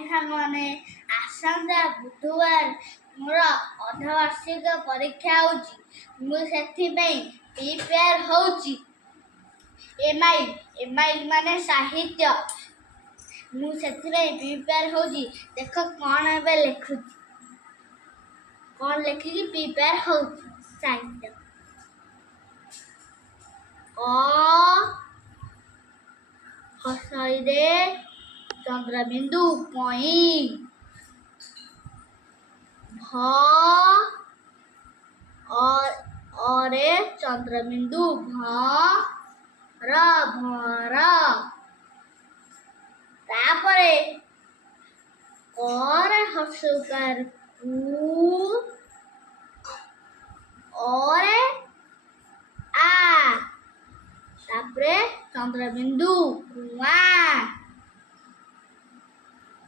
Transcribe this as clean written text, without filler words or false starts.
ସାଙ୍ଗମାନେ ଆସନ୍ତା ବୁଧବାର ମୋର ଅର୍ଦ୍ଧବାର୍ଷିକ ପରୀକ୍ଷା ହେଉଛି। ମୁଁ ସେଥିପାଇଁ ପ୍ରିପେୟାର ହେଉଛି। ଏମାଇଲ ମାନେ ସାହିତ୍ୟ। ମୁଁ ସେଥିପାଇଁ ପ୍ରିପେୟାର ହେଉଛି। ଦେଖ କ'ଣ ଏବେ ଲେଖୁଛି, କ'ଣ ଲେଖିକି ପ୍ରିପେୟାର ହେଉଛି। ସାହିତ୍ୟ ହସଇରେ ଚନ୍ଦ୍ରବିନ୍ଦୁ ପଇଁ, ଅରେ ଚନ୍ଦ୍ରବିନ୍ଦୁ ଭର, ତାପରେ କରେ ହର୍ଷଉକାର କୁ, ଅରେ ଆ, ତାପରେ ଚନ୍ଦ୍ରବିନ୍ଦୁ କୁଆଁ।